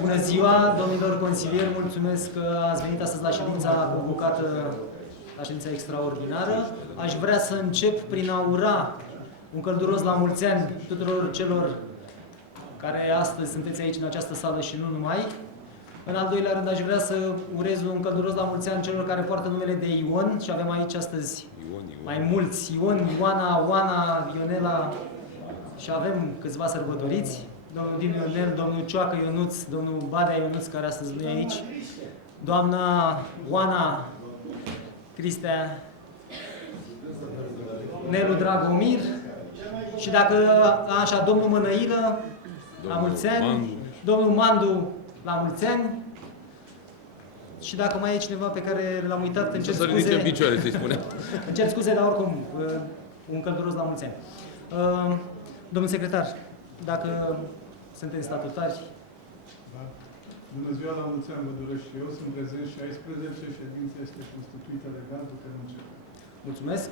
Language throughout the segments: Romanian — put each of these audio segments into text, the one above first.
Bună ziua, domnilor consilieri, mulțumesc că ați venit astăzi la ședința convocată, la ședința extraordinară. Aș vrea să încep prin a ura un călduros la mulți ani tuturor celor care astăzi sunteți aici în această sală și nu numai. În al doilea rând, aș vrea să urez un călduros la mulți ani celor care poartă numele de Ion și avem aici astăzi mai mulți. Ion, Ioana, Oana, Ionela și avem câțiva sărbătoriți. Domnul Dinu Ionel, domnul Cioacă Ionuț, domnul Badea Ionuț, care astăzi nu e aici, doamna Oana Cristea, Nelu Dragomir și dacă așa, domnul Mănăilă, la mulți ani, domnul Mandu, la mulți ani. Și dacă mai e cineva pe care l-am uitat, îmi cer scuze. În picioare, să-i spunem. Îmi cer scuze, dar oricum, un călduros la mulți ani. Domnul secretar, dacă suntem statutari. Da. Bună ziua, la mulți ani, vă doresc și eu. Sunt prezent 16, ședința este constituită legal, putem începe. Mulțumesc.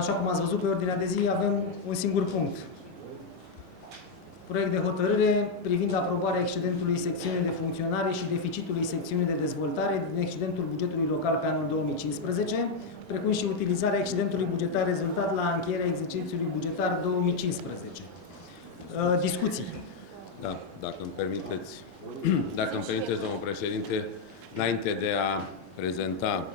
Așa cum ați văzut pe ordinea de zi, avem un singur punct. Proiect de hotărâre privind aprobarea excedentului secțiunii de funcționare și deficitului secțiunii de dezvoltare din excedentul bugetului local pe anul 2015, precum și utilizarea excedentului bugetar rezultat la încheierea exercițiului bugetar 2015. Discuții. Da, dacă îmi permiteți, domnul președinte, înainte de a prezenta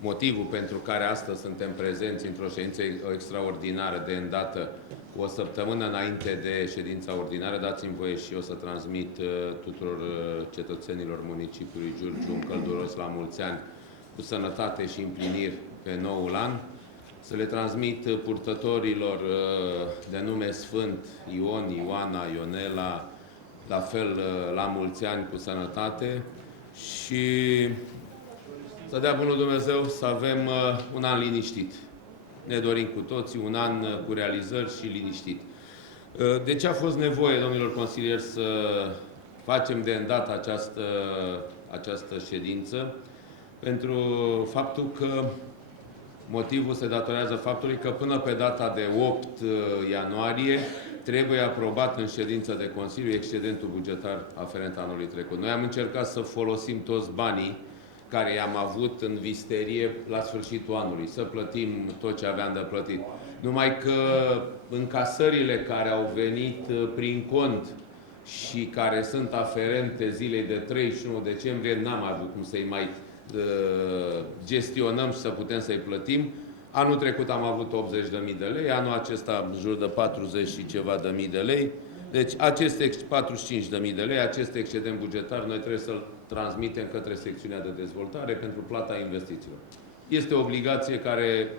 motivul pentru care astăzi suntem prezenți într-o ședință extraordinară de îndată cu o săptămână înainte de ședința ordinară, dați-mi voie și eu să transmit tuturor cetățenilor municipiului Giurgiu un călduros la mulți ani cu sănătate și împliniri pe noul an. Să le transmit purtătorilor de nume sfânt Ion, Ioana, Ionela, la fel la mulți ani cu sănătate și să dea bunul Dumnezeu să avem un an liniștit. Ne dorim cu toții un an cu realizări și liniștit. De ce a fost nevoie, domnilor consilieri, să facem de îndată această ședință? Pentru faptul că motivul se datorează faptului că până pe data de 8 ianuarie trebuie aprobat în ședință de Consiliu excedentul bugetar aferent anului trecut. Noi am încercat să folosim toți banii care i-am avut în visterie la sfârșitul anului, să plătim tot ce aveam de plătit. Numai că încasările care au venit prin cont și care sunt aferente zilei de 31 decembrie, n-am avut cum să-i mai gestionăm și să putem să-i plătim. Anul trecut am avut 80.000 de lei, anul acesta în jur de 40 și ceva de mii de lei. Deci aceste 45.000 de lei, acest excedent bugetar, noi trebuie să-l transmitem către secțiunea de dezvoltare pentru plata investițiilor. Este o obligație care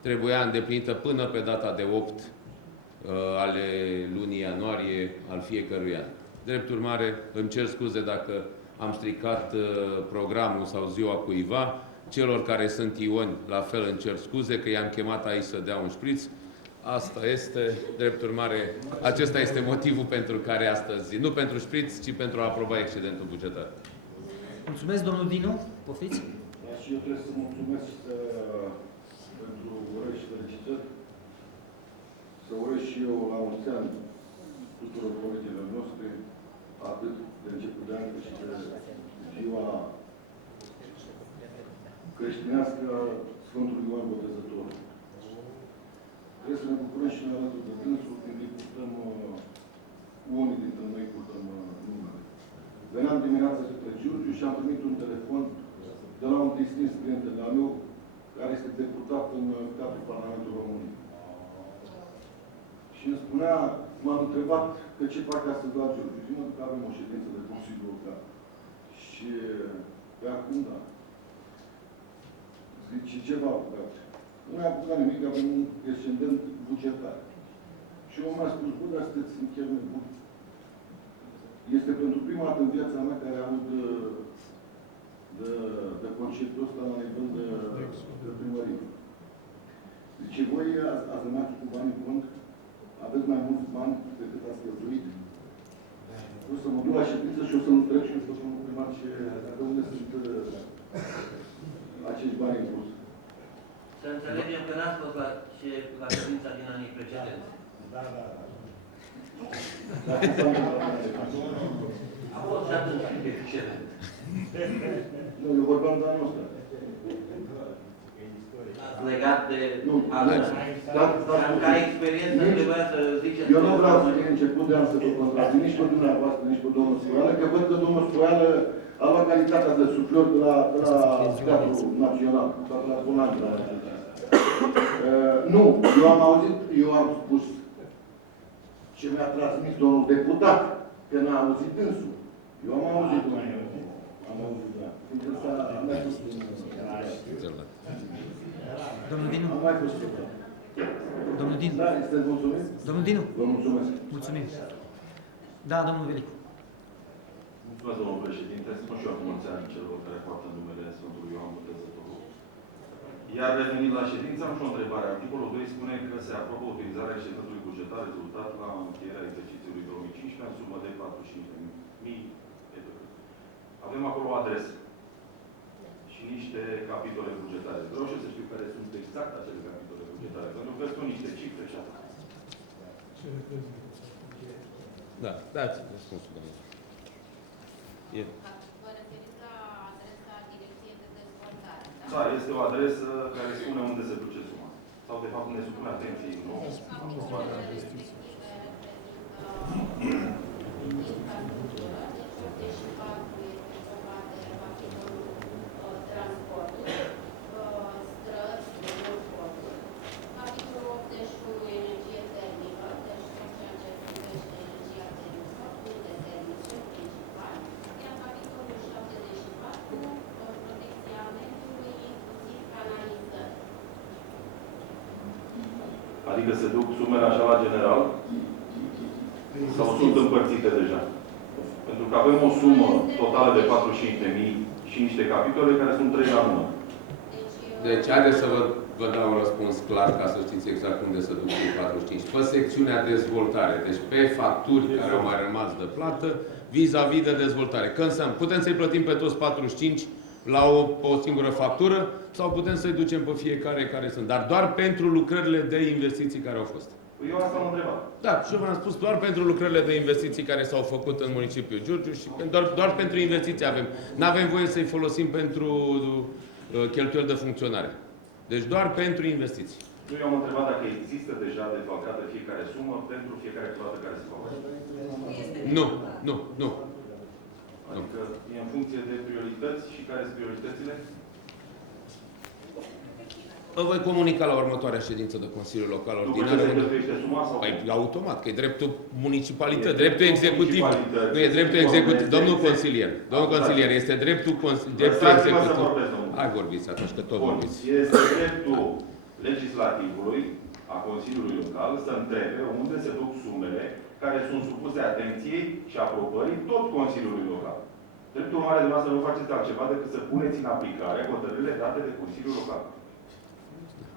trebuia îndeplinită până pe data de 8 ale lunii ianuarie al fiecărui an. Drept urmare, îmi cer scuze dacă am stricat programul sau ziua cuiva. Celor care sunt ioni, la fel îmi cer scuze că i-am chemat aici să dea un șpriț. Asta este, drept urmare, acesta este motivul pentru care astăzi, nu pentru șpriț, ci pentru a aproba excedentul bugetar. Mulțumesc, domnul Dinu. Poftiți? Și eu trebuie să mulțumesc pentru urări și felicitări. Să urez și eu la mulți ani tuturor colegilor noștri, atât de început de an, cât și de ziua creștinească Sfântului Ioan Botezător. Trebuie să ne bucurăm și noi alături de dânsul când îi purtăm, unii dintre noi purtăm numele. Veneam dimineața către Giurgiu și am primit un telefon de la un distins prieten al meu, care este deputat în cadrul Parlamentului României. Și îmi spunea, m-am întrebat că ce fac astăzi la Giurgiu. Și mă duc că avem o ședință de Consiliu Local. Și pe acum, da. Zice, ce v-a apucat? Nu mi-a apucat nimic, avem un excedent bugetar. Și omul mi-a spus, bă, dar sunteți în chiar nebun. Este pentru prima dată în viața mea care aud de conceptul ăsta la nivel de primărie. Deci voi ați rămas cu banii în cont, aveți mai mulți bani decât ați cheltuit. O să mă duc la ședință și o să-l întreb și o să spun primar de unde sunt acești bani în plus. Să înțelegem că n-ați fost la ședința din anii precedenți. Da. excelent. Nu, eu vorbeam de anul ăsta. Ați legat de... Nu, Ca experiență trebuia să ziceți... Eu nu vreau să fie început de an să vă contrazic nici pe dumneavoastră, nici pe domnul Scoială, că văd că domnul Scoială a luat calitatea de suflor de la Teatrul Național, sau de la Funani. Nu, eu am spus ce mi-a transmis domnul deputat, că n-a auzit însul. Eu am auzit, am auzit, da. Fiindcă s-a mai pus Domnul Dinu? Am mai pus ceva. Domnul Dinu? Da, este mulțumit? Domnul Dinu? Vă mulțumesc. Mulțumim. Da, domnul Velicu. Mulțumesc, domnul președinte. Spun și eu acum mulți ani celor care poartă numele Sfântului Ioan Botezătorul. Iar revenind la ședință, am și o întrebare. Articolul 2 spune că se aprobă utilizarea excedentului bugetar rezultat la încheierea exercițiului 2015 în sumă de 45.000 de euro. Avem acolo o adresă și niște capitole bugetare. Vreau și eu să știu care sunt exact acele capitole bugetare, pentru că sunt niște cifre și atât. Ce reprezintă? Da, dați răspunsul, domnule. Vă referiți la adresa Direcției de Dezvoltare, da? Da, este o adresă care spune unde se duce suma. Sau, de fapt, ne supune atenției nu? Capitolele respective infrastructură, deci 84 este vorba de capitolul transporturi, străzi, transporturi. Capitolul 81 energie termică, deci tot ceea ce privește energia termică, punte termice principal. Iar capitolul 74, protecția mediului, inclusiv canalizări. Adică se duc sumele așa la general? Sau sunt împărțite deja? Pentru că avem o sumă totală de 45.000 și niște capitole care sunt 3 la 1. Deci, haideți să vă dau un răspuns clar ca să știți exact unde se duc cei 45. Pe secțiunea dezvoltare, deci pe facturi care au mai rămas de plată, vis-a-vis de dezvoltare. Că înseamnă, putem să-i plătim pe toți 45 la o singură factură sau putem să-i ducem pe fiecare care sunt. Dar doar pentru lucrările de investiții care au fost. Eu asta am întrebat. Da, și eu v-am spus doar pentru lucrările de investiții care s-au făcut în municipiul Giurgiu și doar pentru investiții avem. Nu avem voie să-i folosim pentru cheltuieli de funcționare. Deci doar pentru investiții. Eu am întrebat dacă există deja defalcată fiecare sumă pentru fiecare plată care se face. Nu. Adică e în funcție de priorități și care sunt prioritățile? Vă voi comunica la următoarea ședință de Consiliul Local După ce Ordinar. se cheltuiește suma sau? Păi, automat, că e dreptul municipalității, dreptul executiv. Nu e dreptul executiv. Domnul consilier, este dreptul executiv. Hai vorbiți atunci, că tot vorbiți. Este dreptul legislativului a Consiliului Local să întrebe unde se duc sumele care sunt supuse atenției și aprobării tot Consiliului Local. Dreptul urmare de noastră nu faceți altceva decât să puneți în aplicare hotărârile date de Consiliul Local.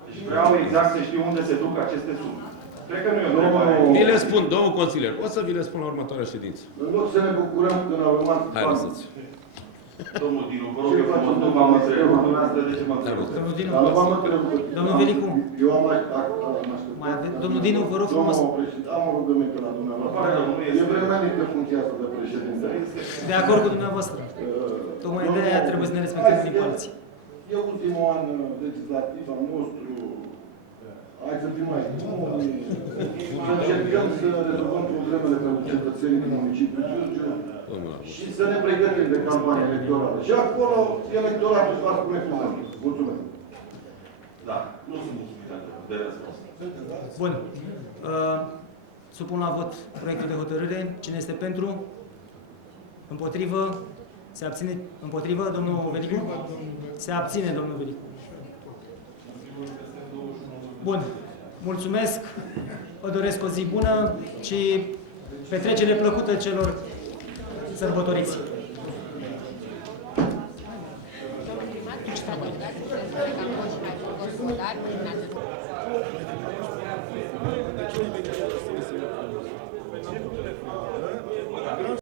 Deci vreau exact să știu unde se duc aceste sume. Cred că nu e o întrebare. Vi le spun, domnul consilier, o să vi le spun la următoarea ședință. În loc să ne bucurăm când au rămas Hai, lăsați. Domnul Dinu, vă rog eu frumos, nu v-am întrebat. Dumneavoastră, de ce mă întrebați? Domnul Dinu, Domnul Velicu. Eu am Mai domnul Dinu, vă rog frumos. Am o rugăminte la dumneavoastră. E vremenită funcția asta de președinte. De acord cu dumneavoastră. Tocmai de aia trebuie să ne respectăm din părți. E ultimul an legislativ al nostru. Hai să fim mai buni. Să încercăm să rezolvăm problemele pentru cetățenii din municipiul Giurgiu și să ne pregătim de campanie electorală. Și acolo electoratul va spune cuvântul. Mulțumesc. Da, nu sunt mulțumit de răspuns. Bun. Supun la vot proiectul de hotărâre. Cine este pentru? Împotrivă? Se abține? Împotrivă, domnul Velicu? Se abține, domnul Velicu. Bun. Mulțumesc. Vă doresc o zi bună și petrecere plăcută celor sărbătoriți.